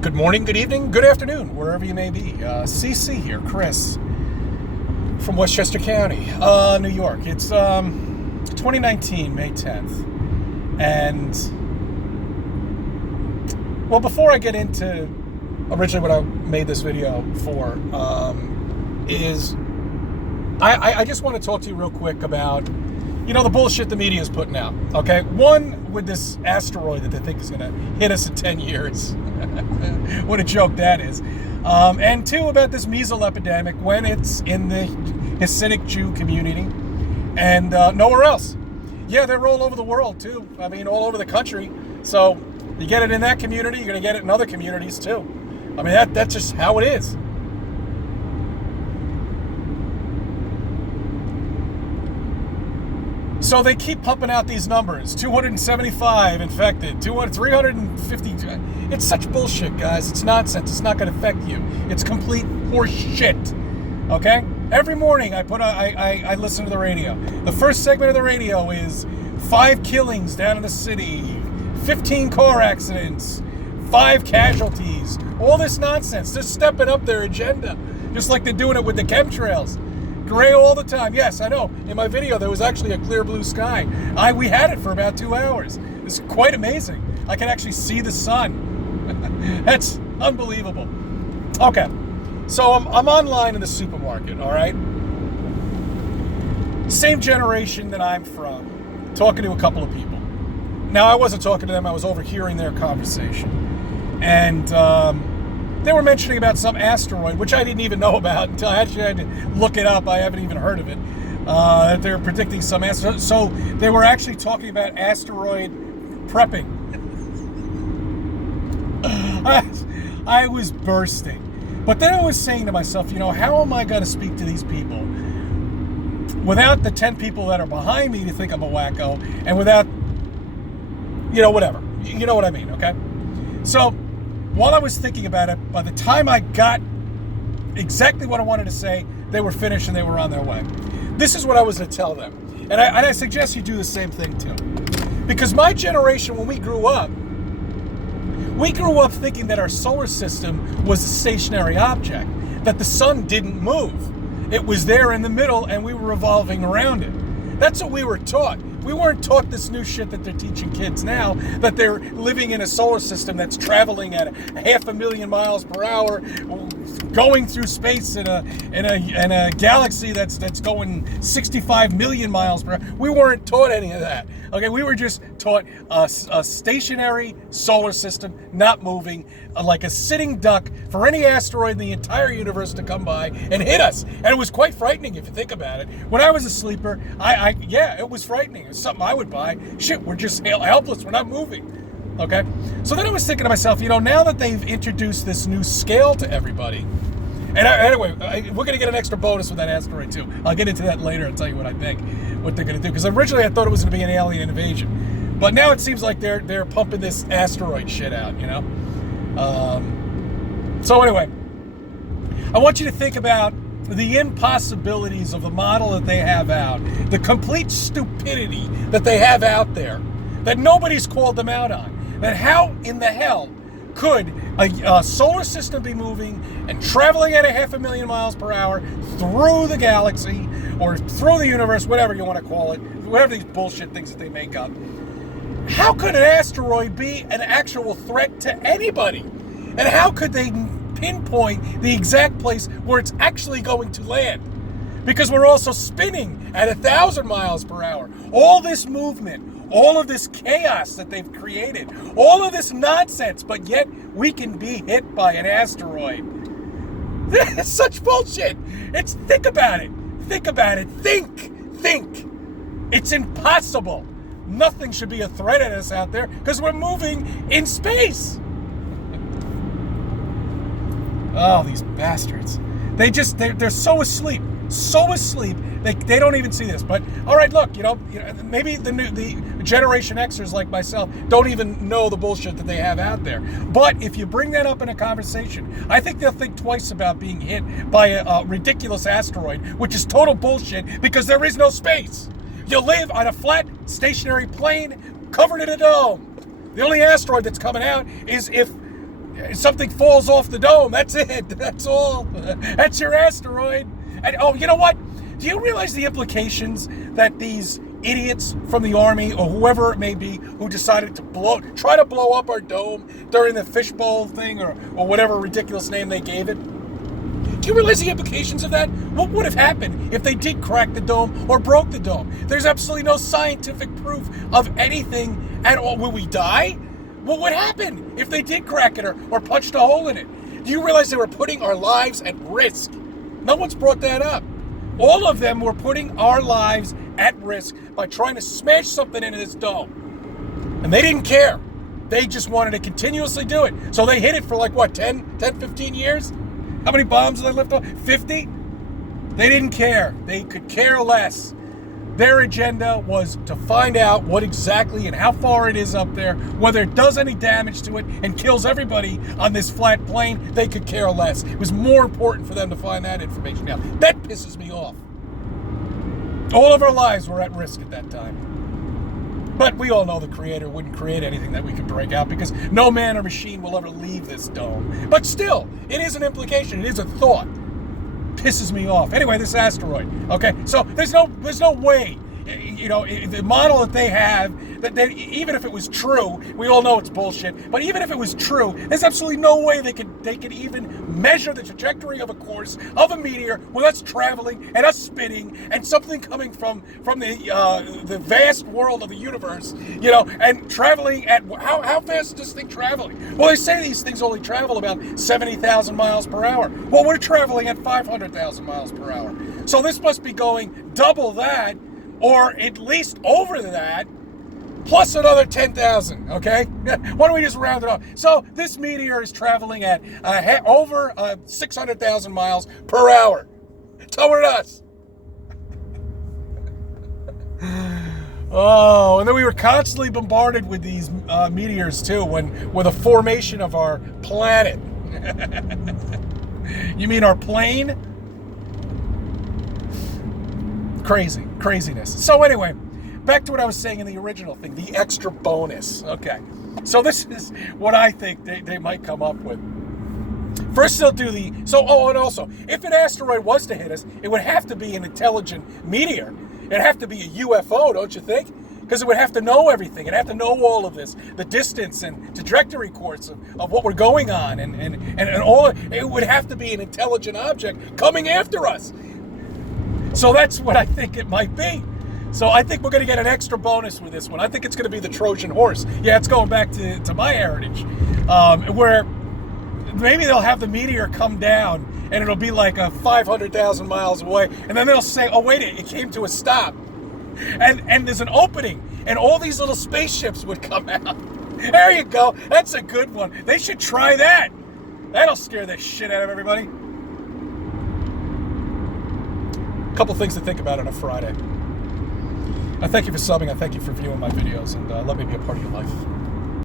Good morning, good evening, good afternoon, wherever you may be. CC here, Chris, from Westchester County, New York. It's 2019, May 10th. And, well, before I get into originally what I made this video for, I just want to talk to you real quick about, the bullshit the media is putting out, okay? One, with this asteroid that they think is going to hit us in 10 years. What a joke that is. And two, about this measles epidemic when it's in the Hasidic Jew community and nowhere else. Yeah, they're all over the world, too. I mean, all over the country. So you get it in that community, you're going to get it in other communities, too. I mean, that's just how it is. So they keep pumping out these numbers. 275 infected, 350. It's such bullshit, guys. It's nonsense. It's not going to affect you. It's complete horse shit. Okay? Every morning I listen to the radio. The first segment of the radio is 5 killings down in the city, 15 car accidents, 5 casualties. All this nonsense. They're stepping up their agenda, just like they're doing it with the chemtrails. Gray all the time. Yes, I know. In my video, there was actually a clear blue sky. We had it for about 2 hours. It's quite amazing. I can actually see the sun. That's unbelievable. Okay, so I'm online in the supermarket, all right? Same generation that I'm from, talking to a couple of people. Now, I wasn't talking to them. I was overhearing their conversation. And they were mentioning about some asteroid, which I didn't even know about until I actually had to look it up. I haven't even heard of it. That they're predicting some asteroid. So they were actually talking about asteroid prepping. I was bursting. But then I was saying to myself, how am I going to speak to these people without the 10 people that are behind me to think I'm a wacko, and without, whatever. You know what I mean, okay? So while I was thinking about it, by the time I got exactly what I wanted to say, they were finished and they were on their way. This is what I was going to tell them. And I suggest you do the same thing too. Because my generation, when we grew up thinking that our solar system was a stationary object, that the sun didn't move. It was there in the middle and we were revolving around it. That's what we were taught. We weren't taught this new shit that they're teaching kids now, that they're living in a solar system that's traveling at 500,000 miles per hour, going through space in a galaxy that's going 65 million miles per hour. We weren't taught any of that. Okay, we were just taught a stationary solar system, not moving, like a sitting duck for any asteroid in the entire universe to come by and hit us. And it was quite frightening if you think about it. When I was a sleeper, it was frightening. It was something I would buy. Shit, we're just helpless. We're not moving. Okay? So then I was thinking to myself, now that they've introduced this new scale to everybody, and anyway, we're going to get an extra bonus with that asteroid too. I'll get into that later and tell you what I think, what they're going to do. Because originally I thought it was going to be an alien invasion. But now it seems like they're pumping this asteroid shit out, So anyway, I want you to think about the impossibilities of the model that they have out, the complete stupidity that they have out there, that nobody's called them out on. That how in the hell could a solar system be moving and traveling at 500,000 miles per hour through the galaxy or through the universe, whatever you want to call it, whatever these bullshit things that they make up. How could an asteroid be an actual threat to anybody? And how could they pinpoint the exact place where it's actually going to land? Because we're also spinning at 1,000 miles per hour. All this movement, all of this chaos that they've created, all of this nonsense, but yet we can be hit by an asteroid. It's such bullshit. Think about it. Think about it. Think. It's impossible. Nothing should be a threat at us out there because we're moving in space. Oh, these bastards. They're so asleep. They don't even see this. But all right, look, maybe the Generation Xers like myself don't even know the bullshit that they have out there. But if you bring that up in a conversation, I think they'll think twice about being hit by a ridiculous asteroid, which is total bullshit because there is no space. You live on a flat, stationary plane covered in a dome. The only asteroid that's coming out is if something falls off the dome. That's it. That's all. That's your asteroid. And oh, you know what? Do you realize the implications that these idiots from the Army or whoever it may be who decided to try to blow up our dome during the fishbowl thing or whatever ridiculous name they gave it? Do you realize the implications of that? What would have happened if they did crack the dome or broke the dome? There's absolutely no scientific proof of anything at all. Will we die? What would happen if they did crack it or punched a hole in it? Do you realize they were putting our lives at risk? No one's brought that up. All of them were putting our lives at risk by trying to smash something into this dome. And they didn't care. They just wanted to continuously do it. So they hit it for like, what, 10, 15 years? How many bombs did they lift off? 50? They didn't care. They could care less. Their agenda was to find out what exactly and how far it is up there, whether it does any damage to it and kills everybody on this flat plane. They could care less. It was more important for them to find that information out. That pisses me off. All of our lives were at risk at that time. But we all know the Creator wouldn't create anything that we could break out because no man or machine will ever leave this dome. But still, it is an implication. It is a thought. Pisses me off. Anyway, this asteroid. Okay, so there's no way. You know, the model that they have, that even if it was true, we all know it's bullshit. But even if it was true, there's absolutely no way they could even measure the trajectory of a course of a meteor with us traveling and us spinning and something coming from the vast world of the universe. You know, and traveling at how fast is this thing traveling? Well, they say these things only travel about 70,000 miles per hour. Well, we're traveling at 500,000 miles per hour. So this must be going double that, or at least over that, plus another 10,000, okay? Why don't we just round it off? So this meteor is traveling at over 600,000 miles per hour toward us. Oh, and then we were constantly bombarded with these meteors too with the formation of our planet. You mean our plane? Craziness. So anyway, back to what I was saying in the original thing, the extra bonus. Okay, so this is what I think they might come up with. First they'll do and also, if an asteroid was to hit us, it would have to be an intelligent meteor. It'd have to be a UFO, don't you think? Because it would have to know everything. It'd have to know all of this, the distance and trajectory course of what we're going on, and all. It would have to be an intelligent object coming after us. So that's what I think it might be. So I think we're going to get an extra bonus with this one. I think it's going to be the Trojan horse. Yeah, it's going back to my heritage, where maybe they'll have the meteor come down and it'll be like 500,000 miles away, and then they'll say, "Oh wait, it came to a stop," and there's an opening, and all these little spaceships would come out. There you go. That's a good one. They should try that. That'll scare the shit out of everybody. Couple things to think about on a Friday. I thank you for subbing. I thank you for viewing my videos, and let me be a part of your life.